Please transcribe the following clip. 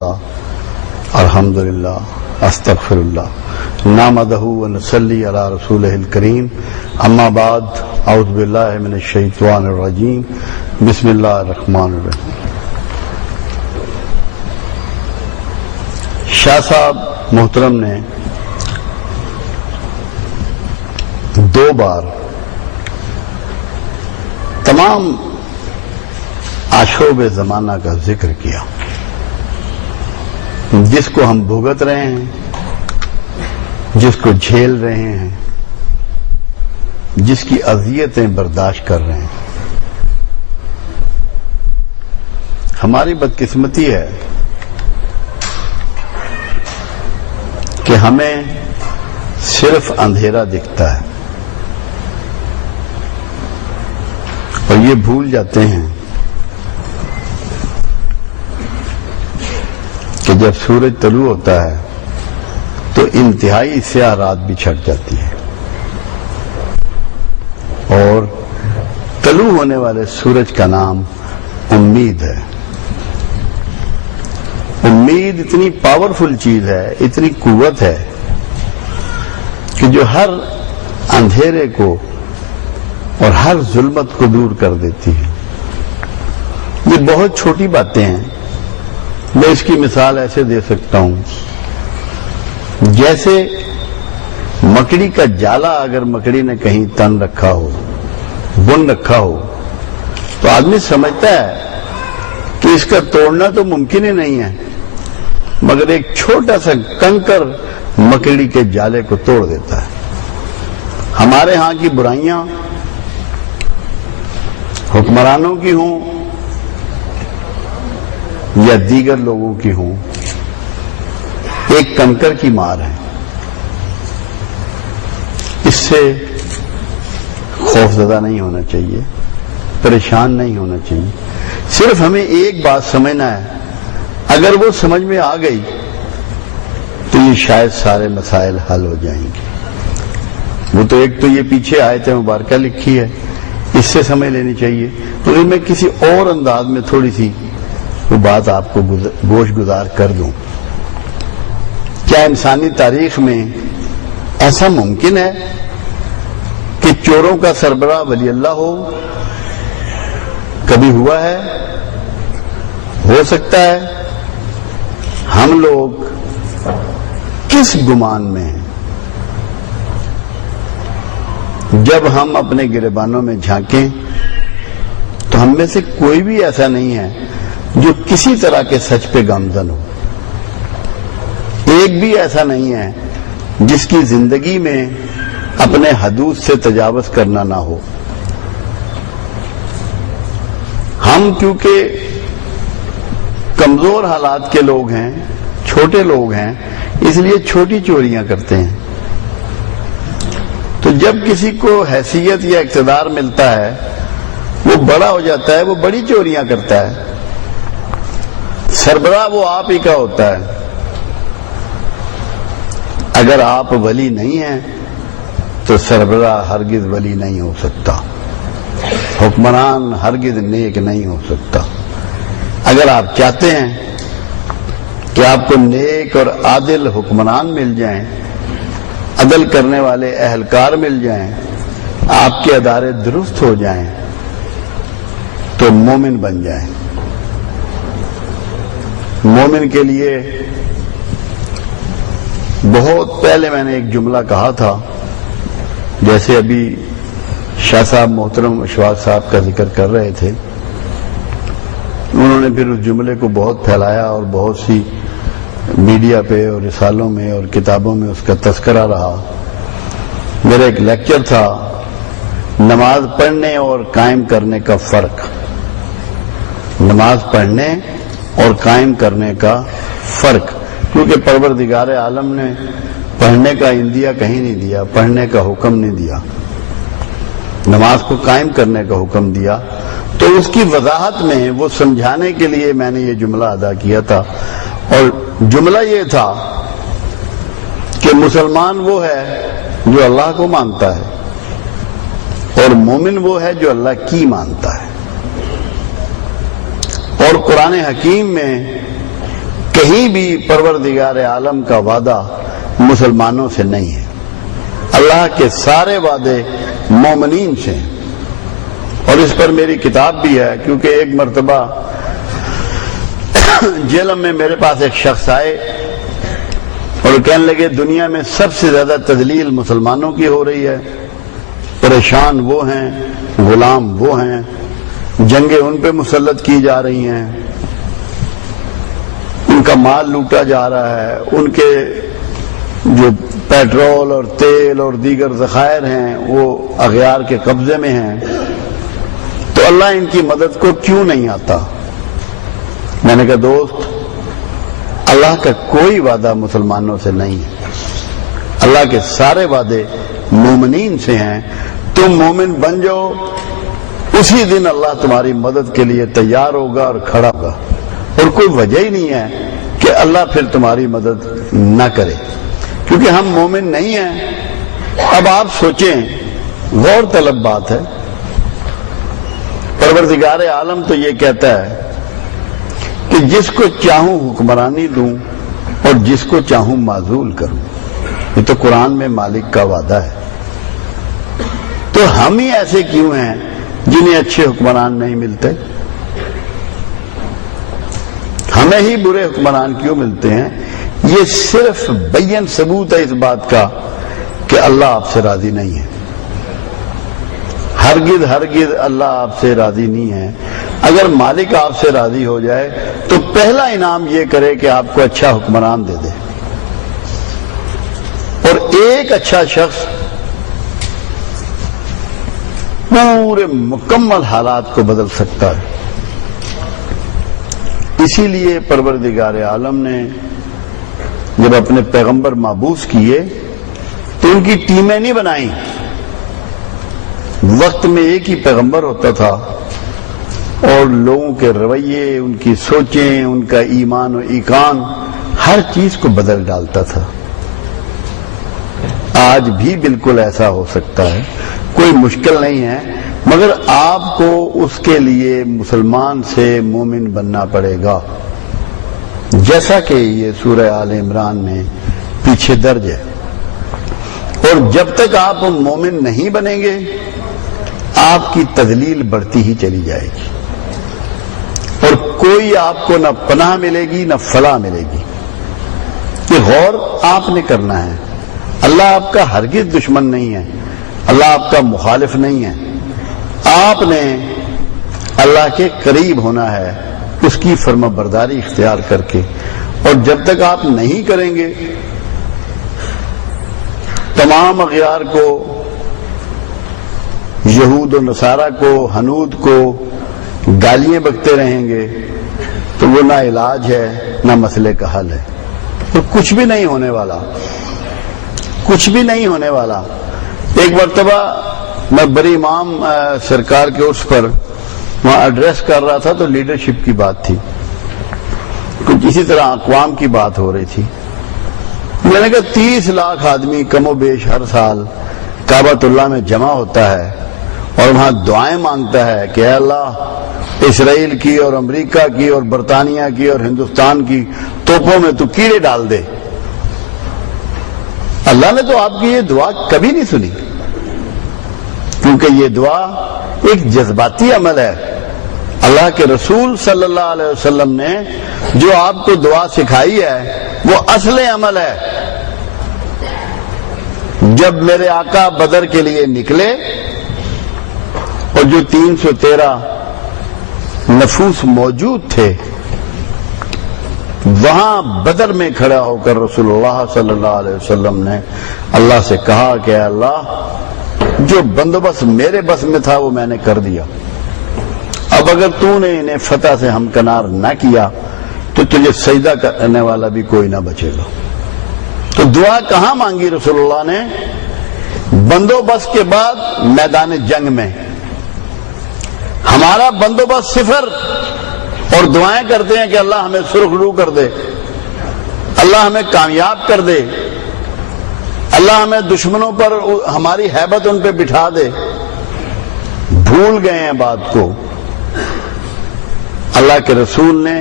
الحمدللہ استغفراللہ نحمدہ ونصلی علی رسولہ الکریم اما بعد اعوذ باللہ من الشیطان الرجیم بسم اللہ الرحمن الرحیم۔ شاہ صاحب محترم نے 2 بار تمام آشوب زمانہ کا ذکر کیا، جس کو ہم بھگت رہے ہیں، جس کو جھیل رہے ہیں، جس کی اذیتیں برداشت کر رہے ہیں۔ ہماری بدقسمتی ہے کہ ہمیں صرف اندھیرا دکھتا ہے اور یہ بھول جاتے ہیں کہ جب سورج طلوع ہوتا ہے تو انتہائی سیاہ رات بھی چھٹ جاتی ہے، اور طلوع ہونے والے سورج کا نام امید ہے۔ امید اتنی پاورفل چیز ہے، اتنی قوت ہے کہ جو ہر اندھیرے کو اور ہر ظلمت کو دور کر دیتی ہے۔ یہ بہت چھوٹی باتیں ہیں، میں اس کی مثال ایسے دے سکتا ہوں، جیسے مکڑی کا جالا اگر مکڑی نے کہیں تن رکھا ہو، بن رکھا ہو، تو آدمی سمجھتا ہے کہ اس کا توڑنا تو ممکن ہی نہیں ہے، مگر ایک چھوٹا سا کنکر مکڑی کے جالے کو توڑ دیتا ہے۔ ہمارے ہاں کی برائیاں حکمرانوں کی ہوں یا دیگر لوگوں کی ہوں، ایک کنکر کی مار ہے۔ اس سے خوف زدہ نہیں ہونا چاہیے، پریشان نہیں ہونا چاہیے، صرف ہمیں ایک بات سمجھنا ہے، اگر وہ سمجھ میں آ گئی تو یہ شاید سارے مسائل حل ہو جائیں گے۔ وہ تو ایک تو یہ پیچھے آیت مبارکہ لکھی ہے، اس سے سمجھ لینی چاہیے، تو میں کسی اور انداز میں تھوڑی سی وہ بات آپ کو گوش گزار کر دوں۔ کیا انسانی تاریخ میں ایسا ممکن ہے کہ چوروں کا سربراہ ولی اللہ ہو؟ کبھی ہوا ہے؟ ہو سکتا ہے؟ ہم لوگ کس گمان میں ہیں؟ جب ہم اپنے گریبانوں میں جھانکیں تو ہم میں سے کوئی بھی ایسا نہیں ہے جو کسی طرح کے سچ پہ گامزن ہو۔ ایک بھی ایسا نہیں ہے جس کی زندگی میں اپنے حدود سے تجاوز کرنا نہ ہو۔ ہم کیونکہ کمزور حالات کے لوگ ہیں، چھوٹے لوگ ہیں، اس لیے چھوٹی چوریاں کرتے ہیں۔ تو جب کسی کو حیثیت یا اقتدار ملتا ہے، وہ بڑا ہو جاتا ہے، وہ بڑی چوریاں کرتا ہے۔ سربراہ وہ آپ ہی کا ہوتا ہے۔ اگر آپ ولی نہیں ہیں تو سربراہ ہرگز ولی نہیں ہو سکتا، حکمران ہرگز نیک نہیں ہو سکتا۔ اگر آپ چاہتے ہیں کہ آپ کو نیک اور عادل حکمران مل جائیں، عدل کرنے والے اہلکار مل جائیں، آپ کے ادارے درست ہو جائیں، تو مومن بن جائیں۔ مومن کے لیے بہت پہلے میں نے ایک جملہ کہا تھا، جیسے ابھی شاہ صاحب محترم اشفاق صاحب کا ذکر کر رہے تھے، انہوں نے پھر اس جملے کو بہت پھیلایا اور بہت سی میڈیا پہ اور رسالوں میں اور کتابوں میں اس کا تذکرہ رہا۔ میرا ایک لیکچر تھا، نماز پڑھنے اور قائم کرنے کا فرق۔ نماز پڑھنے اور قائم کرنے کا فرق، کیونکہ پروردگار عالم نے پڑھنے کا اندیا کہیں نہیں دیا، پڑھنے کا حکم نہیں دیا، نماز کو قائم کرنے کا حکم دیا۔ تو اس کی وضاحت میں وہ سمجھانے کے لیے میں نے یہ جملہ ادا کیا تھا، اور جملہ یہ تھا کہ مسلمان وہ ہے جو اللہ کو مانتا ہے، اور مومن وہ ہے جو اللہ کی مانتا ہے۔ اور قرآن حکیم میں کہیں بھی پروردگار عالم کا وعدہ مسلمانوں سے نہیں ہے. اللہ کے سارے وعدے مومنین سے ہیں. اور اس پر میری کتاب بھی ہے، کیونکہ ایک مرتبہ جیلم میں میرے پاس ایک شخص آئے اور کہنے لگے دنیا میں سب سے زیادہ تذلیل مسلمانوں کی ہو رہی ہے، پریشان وہ ہیں، غلام وہ ہیں، جنگیں ان پہ مسلط کی جا رہی ہیں، ان کا مال لوٹا جا رہا ہے، ان کے جو پیٹرول اور تیل اور دیگر ذخائر ہیں وہ اغیار کے قبضے میں ہیں، تو اللہ ان کی مدد کو کیوں نہیں آتا؟ میں نے کہا دوست، اللہ کا کوئی وعدہ مسلمانوں سے نہیں ہے، اللہ کے سارے وعدے مومنین سے ہیں. تم مومن بن جاؤ، اسی دن اللہ تمہاری مدد کے لیے تیار ہوگا اور کھڑا ہوگا، اور کوئی وجہ ہی نہیں ہے کہ اللہ پھر تمہاری مدد نہ کرے، کیونکہ ہم مومن نہیں ہیں. اب آپ سوچیں، غور طلب بات ہے. پروردگار عالم تو یہ کہتا ہے کہ جس کو چاہوں حکمرانی دوں اور جس کو چاہوں معزول کروں. یہ تو قرآن میں مالک کا وعدہ ہے. تو ہم ہی ایسے کیوں ہیں جنہیں اچھے حکمران نہیں ملتے؟ ہمیں ہی برے حکمران کیوں ملتے ہیں؟ یہ صرف بین ثبوت ہے اس بات کا کہ اللہ آپ سے راضی نہیں ہے. ہرگز اللہ آپ سے راضی نہیں ہے. اگر مالک آپ سے راضی ہو جائے تو پہلا انعام یہ کرے کہ آپ کو اچھا حکمران دے دے. اور ایک اچھا شخص پورے مکمل حالات کو بدل سکتا ہے. اسی لیے پروردگار عالم نے جب اپنے پیغمبر مابعوث کیے تو ان کی ٹیمیں نہیں بنائیں. وقت میں ایک ہی پیغمبر ہوتا تھا اور لوگوں کے رویے، ان کی سوچیں، ان کا ایمان و ایقان ہر چیز کو بدل ڈالتا تھا. آج بھی بالکل ایسا ہو سکتا ہے، کوئی مشکل نہیں ہے، مگر آپ کو اس کے لیے مسلمان سے مومن بننا پڑے گا، جیسا کہ یہ سورہ آل عمران میں پیچھے درج ہے. اور جب تک آپ مومن نہیں بنیں گے آپ کی تذلیل بڑھتی ہی چلی جائے گی، اور کوئی آپ کو نہ پناہ ملے گی نہ فلاح ملے گی. یہ غور آپ نے کرنا ہے. اللہ آپ کا ہرگز دشمن نہیں ہے، اللہ آپ کا مخالف نہیں ہے. آپ نے اللہ کے قریب ہونا ہے اس کی فرما برداری اختیار کر کے، اور جب تک آپ نہیں کریں گے تمام اغیار کو، یہود و نصارہ کو، ہنود کو گالیاں بکتے رہیں گے تو وہ نہ علاج ہے نہ مسئلے کا حل ہے. تو کچھ بھی نہیں ہونے والا، کچھ بھی نہیں ہونے والا. ایک مرتبہ میں بڑی امام سرکار کے عرس پر وہاں ایڈریس کر رہا تھا تو لیڈرشپ کی بات تھی، کچھ اسی طرح اقوام کی بات ہو رہی تھی. میں نے کہا 30 لاکھ آدمی کم و بیش ہر سال کعبۃ اللہ میں جمع ہوتا ہے اور وہاں دعائیں مانگتا ہے کہ اے اللہ اسرائیل کی اور امریکہ کی اور برطانیہ کی اور ہندوستان کی توپوں میں تو کیڑے ڈال دے. اللہ نے تو آپ کی یہ دعا کبھی نہیں سنی، کیونکہ یہ دعا ایک جذباتی عمل ہے. اللہ کے رسول صلی اللہ علیہ وسلم نے جو آپ کو دعا سکھائی ہے وہ اصل عمل ہے. جب میرے آقا بدر کے لیے نکلے اور جو 313 نفوس موجود تھے وہاں بدر میں کھڑا ہو کر رسول اللہ صلی اللہ علیہ وسلم نے اللہ سے کہا کہ اے اللہ جو بندوبست میرے بس میں تھا وہ میں نے کر دیا، اب اگر تو نے انہیں فتح سے ہمکنار نہ کیا تو تجھے سجدہ کرنے والا بھی کوئی نہ بچے گا. تو دعا کہاں مانگی رسول اللہ نے؟ بندوبست کے بعد میدان جنگ میں. ہمارا بندوبست صفر اور دعائیں کرتے ہیں کہ اللہ ہمیں سرخ رو کر دے، اللہ ہمیں کامیاب کر دے، اللہ ہمیں دشمنوں پر ہماری ہیبت ان پہ بٹھا دے. بھول گئے ہیں بات کو. اللہ کے رسول نے